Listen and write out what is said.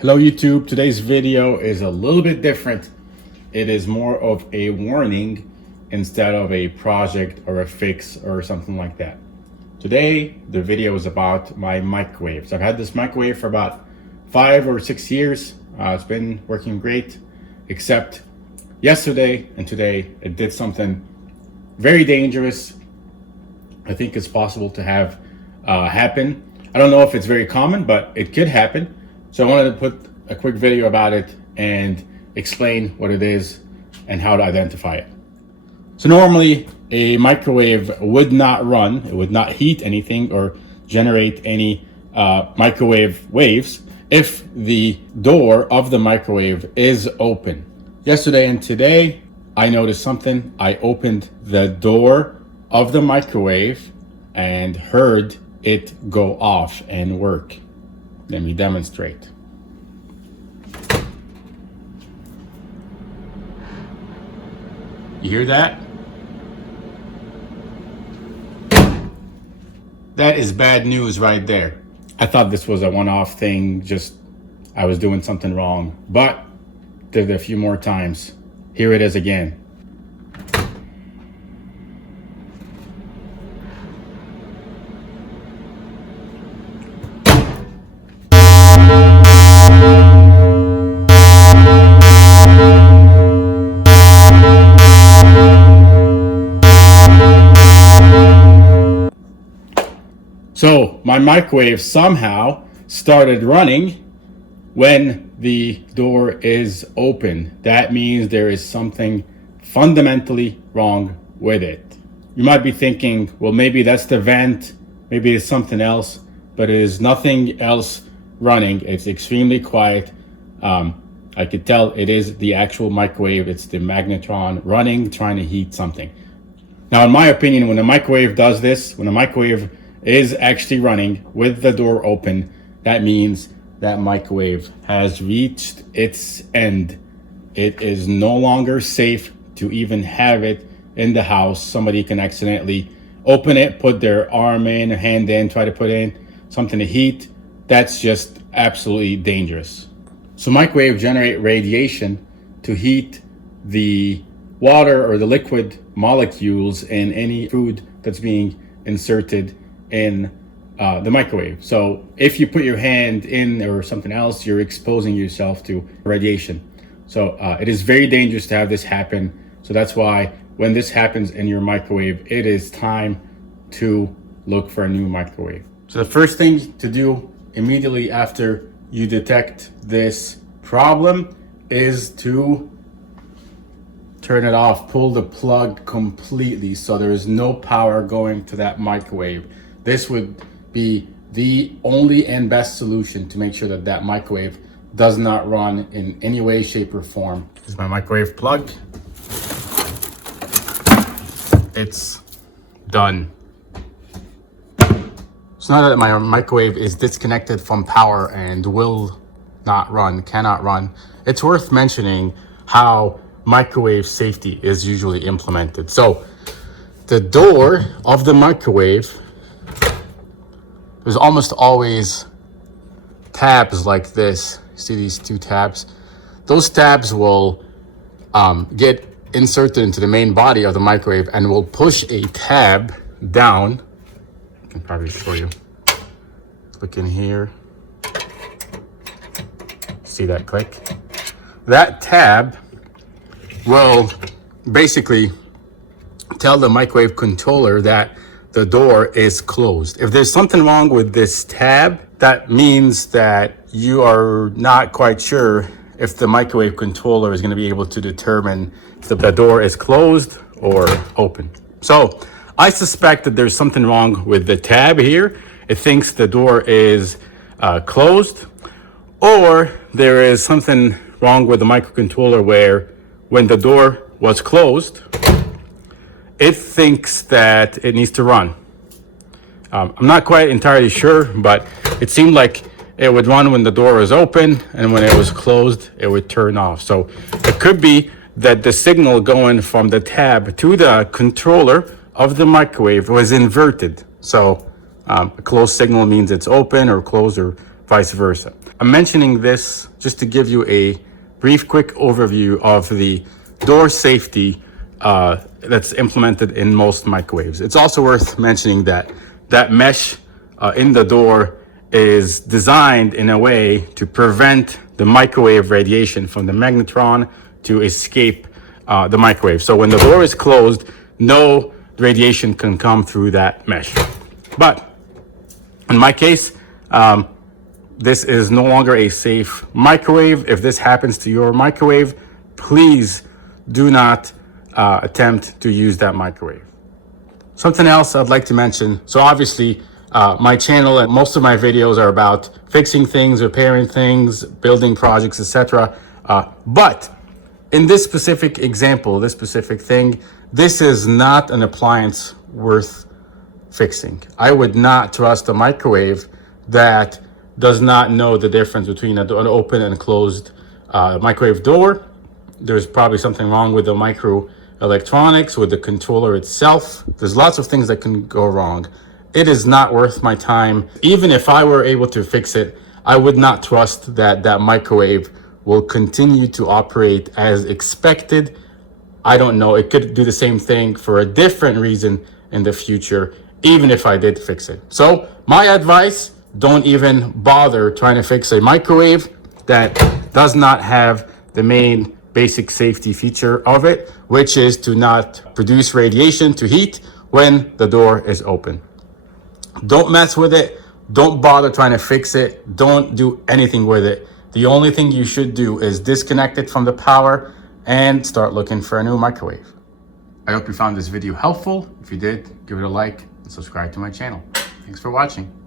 Hello YouTube, today's video is a little bit different. It is more of a warning instead of a project or a fix or something like that. Today, the video is about my microwaves. I've had this microwave for about 5 or 6 years. It's been working great, except yesterday and today it did something very dangerous. I think it's possible to have happen. I don't know if it's very common, but it could happen. So I wanted to put a quick video about it and explain what it is and how to identify it. So normally a microwave would not run, it would not heat anything or generate any microwave waves if the door of the microwave is open. Yesterday and today, I noticed something. I opened the door of the microwave and heard it go off and work. Let me demonstrate. You hear that? That is bad news right there. I thought this was a one-off thing, just I was doing something wrong, but did it a few more times. Here it is again. So my microwave somehow started running when the door is open. That means there is something fundamentally wrong with it. You might be thinking, well, maybe that's the vent, maybe it's something else, but it is nothing else running. It's extremely quiet. I could tell it is the actual microwave. It's the magnetron running, trying to heat something. Now, in my opinion, when a microwave does this, when a microwave is actually running with the door open, that means that microwave has reached its end. It is no longer safe to even have it in the house. Somebody can accidentally open it, put their arm in, a hand in, try to put in something to heat. That's just absolutely dangerous. So microwaves generate radiation to heat the water or the liquid molecules in any food that's being inserted in the microwave. So if you put your hand in or something else, you're exposing yourself to radiation. So it is very dangerous to have this happen. So that's why when this happens in your microwave, it is time to look for a new microwave. So the first thing to do immediately after you detect this problem is to turn it off, pull the plug completely so there is no power going to that microwave. This would be the only and best solution to make sure that that microwave does not run in any way, shape, or form. This is my microwave plug. It's done. So now that my microwave is disconnected from power and will not run, cannot run, it's worth mentioning how microwave safety is usually implemented. So the door of the microwave, there's almost always tabs like this. See these two tabs? Those tabs will get inserted into the main body of the microwave and will push a tab down. I can probably show you. Look in here. See that click? That tab will basically tell the microwave controller that the door is closed. If there's something wrong with this tab, that means that you are not quite sure if the microwave controller is going to be able to determine if the door is closed or open. So I suspect that there's something wrong with the tab here. It thinks the door is closed, or there is something wrong with the microcontroller where when the door was closed, it thinks that it needs to run. I'm not quite entirely sure, but it seemed like it would run when the door was open, and when it was closed, it would turn off. So it could be that the signal going from the tab to the controller of the microwave was inverted. So a closed signal means it's open, or closed or vice versa. I'm mentioning this just to give you a brief, quick overview of the door safety that's implemented in most microwaves. It's also worth mentioning that that mesh in the door is designed in a way to prevent the microwave radiation from the magnetron to escape the microwave. So when the door is closed, no radiation can come through that mesh. But in my case, this is no longer a safe microwave. If this happens to your microwave, please do not attempt to use that microwave. Something else I'd like to mention. So obviously, my channel and most of my videos are about fixing things, repairing things, building projects, etc. But in this specific example, this specific thing, this is not an appliance worth fixing. I would not trust a microwave that does not know the difference between an open and closed microwave door. There's probably something wrong with the microelectronics, with the controller itself. There's lots of things that can go wrong. It is not worth my time. Even if I were able to fix it, I would not trust that that microwave will continue to operate as expected. I don't know, it could do the same thing for a different reason in the future, even if I did fix it. So my advice, don't even bother trying to fix a microwave that does not have the main basic safety feature of it, which is to not produce radiation to heat when the door is open. Don't mess with it. Don't bother trying to fix it. Don't do anything with it. The only thing you should do is disconnect it from the power and start looking for a new microwave. I hope you found this video helpful. If you did, give it a like and subscribe to my channel. Thanks for watching.